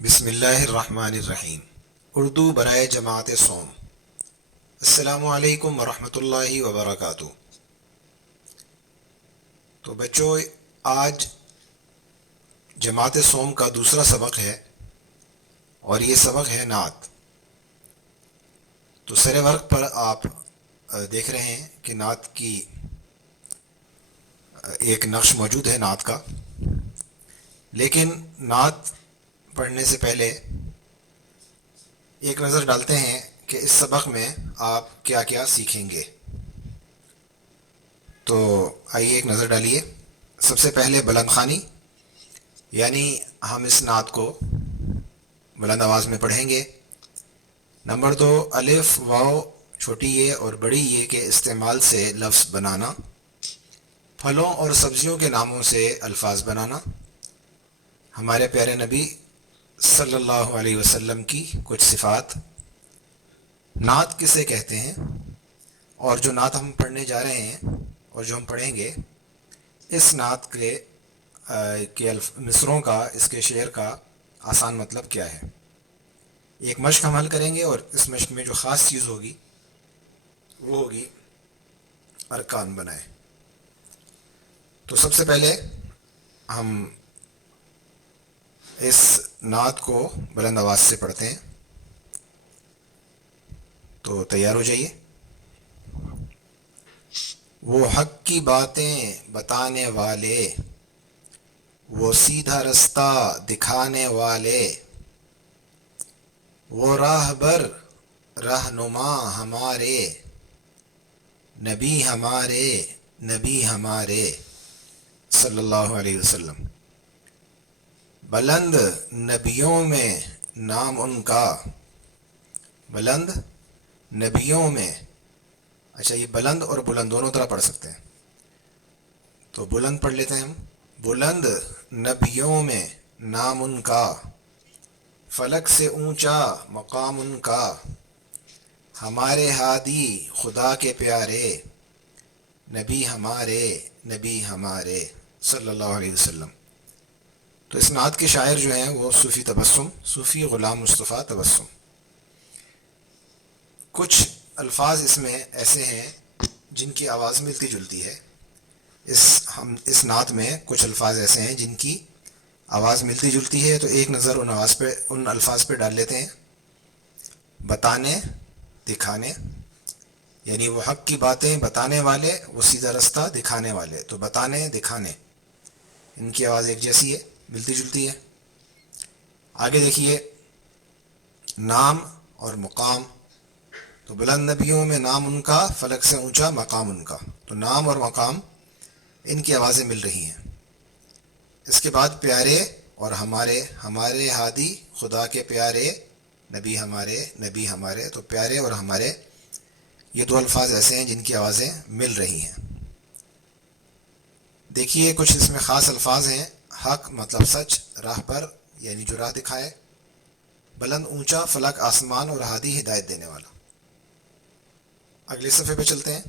بسم اللہ الرحمن الرحیم۔ اردو برائے جماعت سوم۔ السلام علیکم ورحمۃ اللہ وبرکاتہ۔ تو بچوں، آج جماعت سوم کا دوسرا سبق ہے اور یہ سبق ہے نعت۔ تو سر ورق پر آپ دیکھ رہے ہیں کہ نعت کی ایک نقش موجود ہے نعت کا، لیکن نعت پڑھنے سے پہلے ایک نظر ڈالتے ہیں کہ اس سبق میں آپ کیا کیا سیکھیں گے۔ تو آئیے ایک نظر ڈالیے۔ سب سے پہلے بلند خوانی، یعنی ہم اس نعت کو بلند آواز میں پڑھیں گے۔ نمبر 2، الف واو چھوٹی یہ اور بڑی یہ کے استعمال سے لفظ بنانا۔ پھلوں اور سبزیوں کے ناموں سے الفاظ بنانا۔ ہمارے پیارے نبی صلی اللہ علیہ وسلم کی کچھ صفات۔ نعت کسے کہتے ہیں، اور جو نعت ہم پڑھنے جا رہے ہیں اور جو ہم پڑھیں گے، اس نعت کے مصروں کا، اس کے شعر کا آسان مطلب کیا ہے۔ ایک مشق ہم حل کریں گے، اور اس مشق میں جو خاص چیز ہوگی وہ ہوگی ارکان بنائے۔ تو سب سے پہلے ہم اس نعت کو بلند آواز سے پڑھتے ہیں، تو تیار ہو جائیے۔ وہ حق کی باتیں بتانے والے، وہ سیدھا رستہ دکھانے والے، وہ راہبر رہنما ہمارے، نبی ہمارے، نبی ہمارے صلی اللہ علیہ وسلم۔ بلند نبیوں میں نام ان کا، بلند نبیوں میں۔ اچھا، یہ بلند اور بلند دونوں طرح پڑھ سکتے ہیں، تو بلند پڑھ لیتے ہیں ہم۔ بلند نبیوں میں نام ان کا، فلک سے اونچا مقام ان کا، ہمارے ہادی خدا کے پیارے، نبی ہمارے، نبی ہمارے صلی اللہ علیہ وسلم۔ تو اس نعت کے شاعر جو ہیں وہ صوفی تبسم، صوفی غلام مصطفیٰ تبسم۔ کچھ الفاظ اس میں ایسے ہیں جن کی آواز ملتی جلتی ہے۔ اس نعت میں کچھ الفاظ ایسے ہیں جن کی آواز ملتی جلتی ہے، تو ایک نظر ان الفاظ پہ ڈال لیتے ہیں۔ بتانے، دکھانے، یعنی وہ حق کی باتیں بتانے والے، وہ سیدھا رستہ دکھانے والے۔ تو بتانے، دکھانے، ان کی آواز ایک جیسی ہے، ملتی جلتی ہے۔ آگے دیکھیے، نام اور مقام۔ تو بلند نبیوں میں نام ان کا، فلک سے اونچا مقام ان کا۔ تو نام اور مقام، ان کی آوازیں مل رہی ہیں۔ اس کے بعد پیارے اور ہمارے، ہمارے ہادی خدا کے پیارے، نبی ہمارے، نبی ہمارے۔ تو پیارے اور ہمارے، یہ دو الفاظ ایسے ہیں جن کی آوازیں مل رہی ہیں۔ دیکھیے کچھ اس میں خاص الفاظ ہیں۔ حق مطلب سچ، راہ پر یعنی جو راہ دکھائے، بلند اونچا، فلک آسمان، اور ہادی ہدایت دینے والا۔ اگلے صفحے پہ چلتے ہیں۔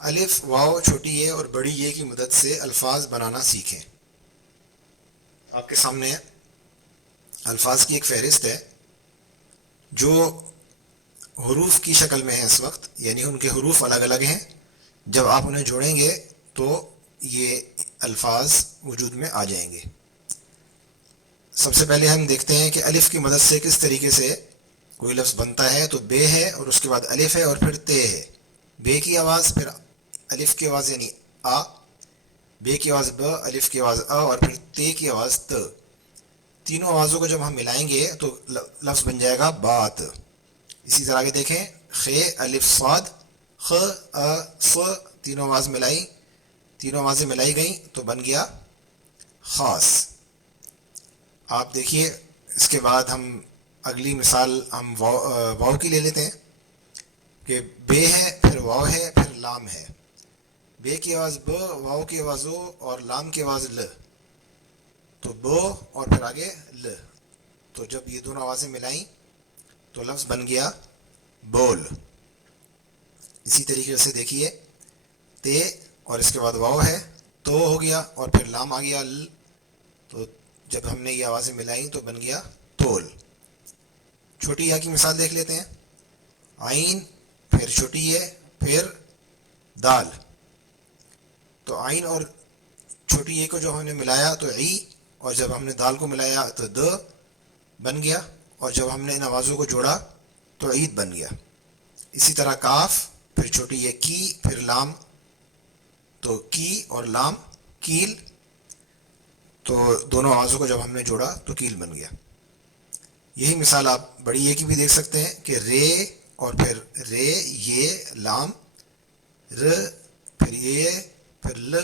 الف واو چھوٹی یہ اور بڑی یہ کی مدد سے الفاظ بنانا سیکھیں۔ آپ کے سامنے الفاظ کی ایک فہرست ہے جو حروف کی شکل میں ہے اس وقت، یعنی ان کے حروف الگ الگ ہیں۔ جب آپ انہیں جوڑیں گے تو یہ الفاظ وجود میں آ جائیں گے۔ سب سے پہلے ہم دیکھتے ہیں کہ الف کی مدد سے کس طریقے سے کوئی لفظ بنتا ہے۔ تو بے ہے، اور اس کے بعد الف ہے، اور پھر تے ہے۔ بے کی آواز، پھر الف کی آواز یعنی آ، بے کی آواز ب، الف کی آواز آ، اور پھر تے کی آواز ت۔ تینوں آوازوں کو جب ہم ملائیں گے تو لفظ بن جائے گا بات۔ اسی طرح آگے دیکھیں، خ، الف صاد، خ، ا، ص، تینوں آوازیں ملائی گئیں تو بن گیا خاص۔ آپ دیکھیے اس کے بعد ہم اگلی مثال ہم واو کی لے لیتے ہیں کہ بے ہے، پھر واو ہے، پھر لام ہے۔ بے کی آواز ب، واو کی آواز او، اور لام کی آواز ل۔ تو بو اور پھر آگے ل۔ تو جب یہ دونوں آوازیں ملائیں تو لفظ بن گیا بول۔ اسی طریقے سے دیکھیے، تے اور اس کے بعد واو ہے، تو ہو گیا، اور پھر لام آ گیا ل۔ تو جب ہم نے یہ آوازیں ملائیں تو بن گیا تول. چھوٹی یا کی مثال دیکھ لیتے ہیں. عین پھر چھوٹی یہ پھر دال. تو عین اور چھوٹی یہ کو جو ہم نے ملایا تو ای, اور جب ہم نے دال کو ملایا تو د بن گیا, اور جب ہم نے ان آوازوں کو جوڑا تو عید بن گیا. اسی طرح کاف پھر چھوٹی یہ کی پھر لام, تو کی اور لام کیل, تو دونوں آوازوں کو جب ہم نے جوڑا تو کیل بن گیا. یہی مثال آپ بڑی یہ کی بھی دیکھ سکتے ہیں کہ رے اور پھر رے یہ لام ر پھر یہ پھر ل,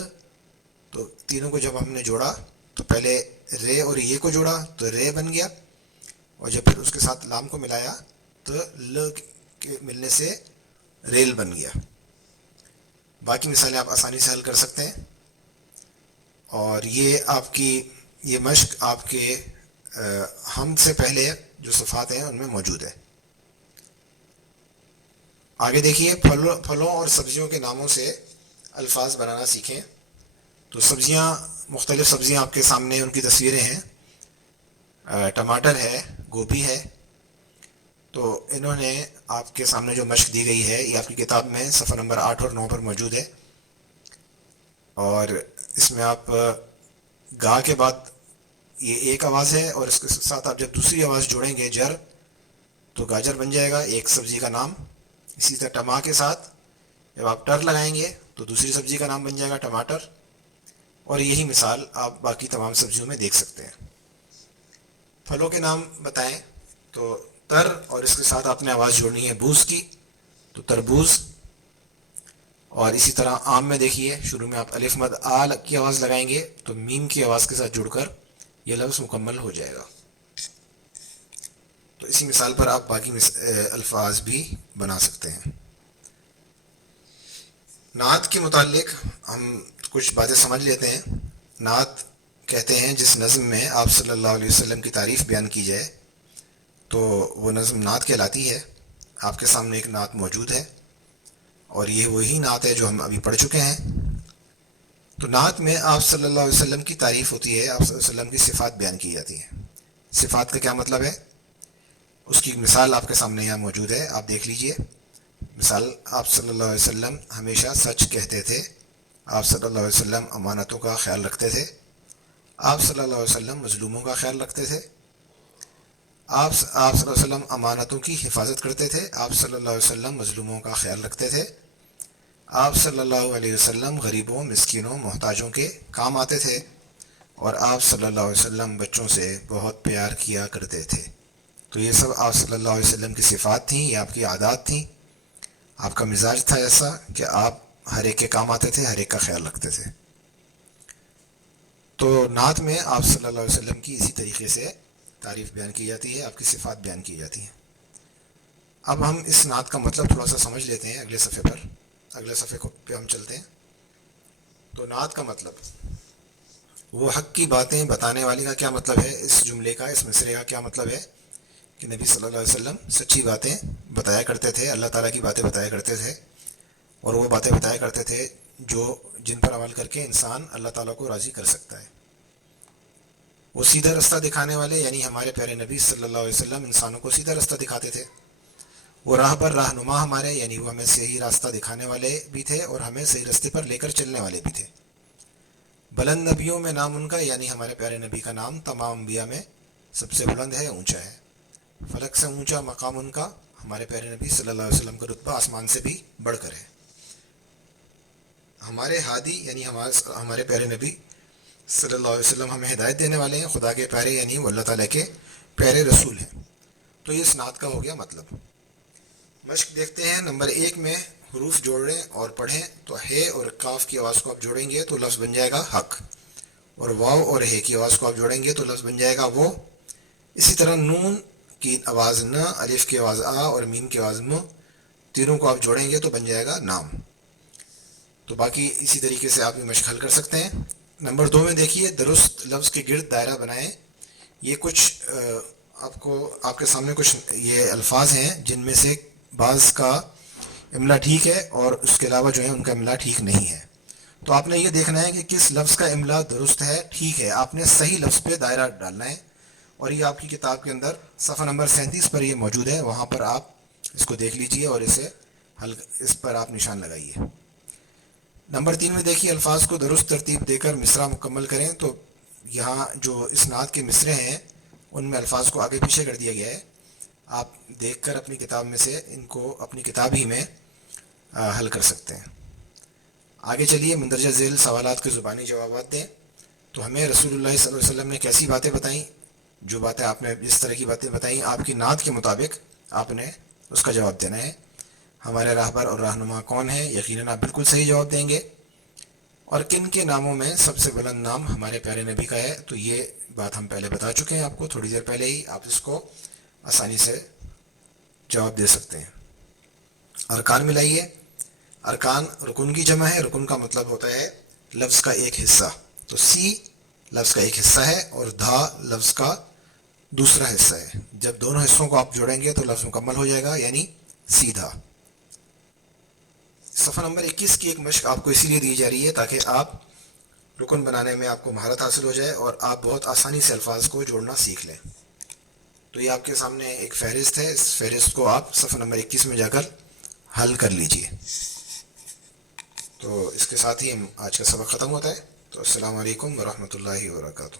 تو تینوں کو جب ہم نے جوڑا تو پہلے رے اور یہ کو جوڑا تو رے بن گیا, اور جب پھر اس کے ساتھ لام کو ملایا تو ل کے ملنے سے ریل بن گیا. باقی مثالیں آپ آسانی سے حل کر سکتے ہیں, اور یہ آپ کی یہ مشق آپ کے حمد سے پہلے جو صفات ہیں ان میں موجود ہے. آگے دیکھیے پھلوں اور سبزیوں کے ناموں سے الفاظ بنانا سیکھیں. تو سبزیاں, مختلف سبزیاں آپ کے سامنے ان کی تصویریں ہیں. ٹماٹر ہے, گوبھی ہے. تو انہوں نے آپ کے سامنے جو مشق دی گئی ہے یہ آپ کی کتاب میں صفحہ نمبر 8 اور 9 پر موجود ہے. اور اس میں آپ گا کے بعد یہ ایک آواز ہے, اور اس کے ساتھ آپ جب دوسری آواز جوڑیں گے جر, تو گاجر بن جائے گا ایک سبزی کا نام. اسی طرح ٹما کے ساتھ جب آپ ٹر لگائیں گے تو دوسری سبزی کا نام بن جائے گا ٹماٹر. اور یہی مثال آپ باقی تمام سبزیوں میں دیکھ سکتے ہیں. پھلوں کے نام بتائیں تو تر, اور اس کے ساتھ آپ نے آواز جوڑنی ہے بوز کی, تو تربوز. اور اسی طرح آم میں دیکھیے شروع میں آپ الف مد آ کی آواز لگائیں گے تو میم کی آواز کے ساتھ جڑ کر یہ لفظ مکمل ہو جائے گا. تو اسی مثال پر آپ باقی الفاظ بھی بنا سکتے ہیں. نعت کے متعلق ہم کچھ باتیں سمجھ لیتے ہیں. نعت کہتے ہیں جس نظم میں آپ صلی اللہ علیہ وسلم کی تعریف بیان کی جائے تو وہ نظم نعت کہلاتی ہے. آپ کے سامنے ایک نعت موجود ہے, اور یہ وہی نعت ہے جو ہم ابھی پڑھ چکے ہیں. تو نعت میں آپ صلی اللہ علیہ وسلم کی تعریف ہوتی ہے, آپ صلی اللہ علیہ وسلم کی صفات بیان کی جاتی ہیں. صفات کا کیا مطلب ہے, اس کی مثال آپ کے سامنے یہاں موجود ہے, آپ دیکھ لیجئے. مثال, آپ صلی اللہ علیہ وسلم ہمیشہ سچ کہتے تھے. آپ صلی اللہ علیہ وسلم امانتوں کا خیال رکھتے تھے. آپ صلی اللہ علیہ وسلم مظلوموں کا خیال رکھتے تھے. آپ صلی اللہ علیہ وسلم امانتوں کی حفاظت کرتے تھے. آپ صلی اللہ علیہ وسلم مظلوموں کا خیال رکھتے تھے. آپ صلی اللہ علیہ وسلم غریبوں, مسکینوں, محتاجوں کے کام آتے تھے. اور آپ صلی اللہ علیہ وسلم بچوں سے بہت پیار کیا کرتے تھے. تو یہ سب آپ صلی اللہ علیہ وسلم کی صفات تھیں, یہ آپ کی عادات تھیں. آپ کا مزاج تھا ایسا کہ آپ ہر ایک کے کام آتے تھے, ہر ایک کا خیال رکھتے تھے. تو نعت میں آپ صلی اللہ علیہ وسلم کی اسی طریقے سے تعریف بیان کی جاتی ہے, آپ کی صفات بیان کی جاتی ہیں. اب ہم اس نعت کا مطلب تھوڑا سا سمجھ لیتے ہیں. اگلے صفحے پہ ہم چلتے ہیں. تو نعت کا مطلب, وہ حق کی باتیں بتانے والی کا کیا مطلب ہے, اس جملے کا, اس مصرے کا کیا مطلب ہے کہ نبی صلی اللہ علیہ وسلم سچی باتیں بتایا کرتے تھے, اللہ تعالیٰ کی باتیں بتایا کرتے تھے. اور وہ باتیں بتایا کرتے تھے جن پر عمل کر کے انسان اللہ تعالیٰ کو راضی کر سکتا ہے. وہ سیدھا رستہ دکھانے والے یعنی ہمارے پیارے نبی صلی اللہ علیہ وسلم انسانوں کو سیدھا رستہ دکھاتے تھے. وہ راہ پر رہنما ہمارے, یعنی وہ ہمیں صحیح راستہ دکھانے والے بھی تھے اور ہمیں صحیح راستے پر لے کر چلنے والے بھی تھے. بلند نبیوں میں نام ان کا, یعنی ہمارے پیارے نبی کا نام تمام انبیاء میں سب سے بلند ہے, اونچا ہے. فلک سے اونچا مقام ان کا, ہمارے پیارے نبی صلی اللہ علیہ وسلم کا رتبہ آسمان سے بھی بڑھ کر ہے. ہمارے ہادی یعنی ہمارے پیارے نبی صلی اللہ علیہ وسلم ہمیں ہدایت دینے والے ہیں, خدا کے پیارے یعنی وہ اللہ تعالیٰ کے پیارے رسول ہیں. تو یہ اس نعت کا ہو گیا مطلب. مشق دیکھتے ہیں. نمبر 1 میں حروف جوڑیں اور پڑھیں. تو ہے اور کاف کی آواز کو آپ جوڑیں گے تو لفظ بن جائے گا حق, اور واو اور ہے کی آواز کو آپ جوڑیں گے تو لفظ بن جائے گا وہ. اسی طرح نون کی آواز ن, الف کی آواز آ اور میم کی آواز م, تینوں کو آپ جوڑیں گے تو بن جائے گا نام. تو باقی اسی طریقے سے آپ یہ مشق حل کر سکتے ہیں. نمبر 2 میں دیکھیے, درست لفظ کے گرد دائرہ بنائیں. یہ کچھ آپ کے سامنے کچھ یہ الفاظ ہیں جن میں سے بعض کا املا ٹھیک ہے اور اس کے علاوہ جو ہے ان کا املا ٹھیک نہیں ہے. تو آپ نے یہ دیکھنا ہے کہ کس لفظ کا املا درست ہے. ٹھیک ہے, آپ نے صحیح لفظ پہ دائرہ ڈالنا ہے, اور یہ آپ کی کتاب کے اندر صفحہ نمبر 37 پر یہ موجود ہے, وہاں پر آپ اس کو دیکھ لیجئے اور اس پر آپ نشان لگائیے. نمبر 3 میں دیکھیے, الفاظ کو درست ترتیب دے کر مصرع مکمل کریں. تو یہاں جو اسناد کے مصرے ہیں ان میں الفاظ کو آگے پیچھے کر دیا گیا ہے. آپ دیکھ کر اپنی کتاب میں سے ان کو اپنی کتاب ہی میں حل کر سکتے ہیں. آگے چلیے, مندرجہ ذیل سوالات کے زبانی جوابات دیں. تو ہمیں رسول اللہ صلی اللہ علیہ وسلم نے کیسی باتیں بتائیں؟ جو باتیں آپ نے جس طرح کی باتیں بتائیں آپ کی نعت کے مطابق آپ نے اس کا جواب دینا ہے. ہمارے راہبر اور رہنما کون ہیں؟ یقیناً آپ بالکل صحیح جواب دیں گے. اور کن کے ناموں میں سب سے بلند نام ہمارے پیارے نبی کا ہے؟ تو یہ بات ہم پہلے بتا چکے ہیں آپ کو تھوڑی دیر پہلے ہی, آپ اس کو آسانی سے جواب دے سکتے ہیں. ارکان ملائیے. ارکان رکن کی جمع ہے. رکن کا مطلب ہوتا ہے لفظ کا ایک حصہ. تو سی لفظ کا ایک حصہ ہے اور دھا لفظ کا دوسرا حصہ ہے. جب دونوں حصوں کو آپ جوڑیں گے تو لفظ مکمل ہو جائے گا, یعنی سیدھا. صفحہ نمبر 21 کی ایک مشق آپ کو اسی لیے دی جا رہی ہے تاکہ آپ رکن بنانے میں آپ کو مہارت حاصل ہو جائے اور آپ بہت آسانی سے الفاظ کو جوڑنا سیکھ لیں. تو یہ آپ کے سامنے ایک فہرست ہے, اس فہرست کو آپ صفحہ نمبر 21 میں جا کر حل کر لیجئے. تو اس کے ساتھ ہی ہم آج کا سبق ختم ہوتا ہے. تو السلام علیکم ورحمۃ اللہ وبرکاتہ.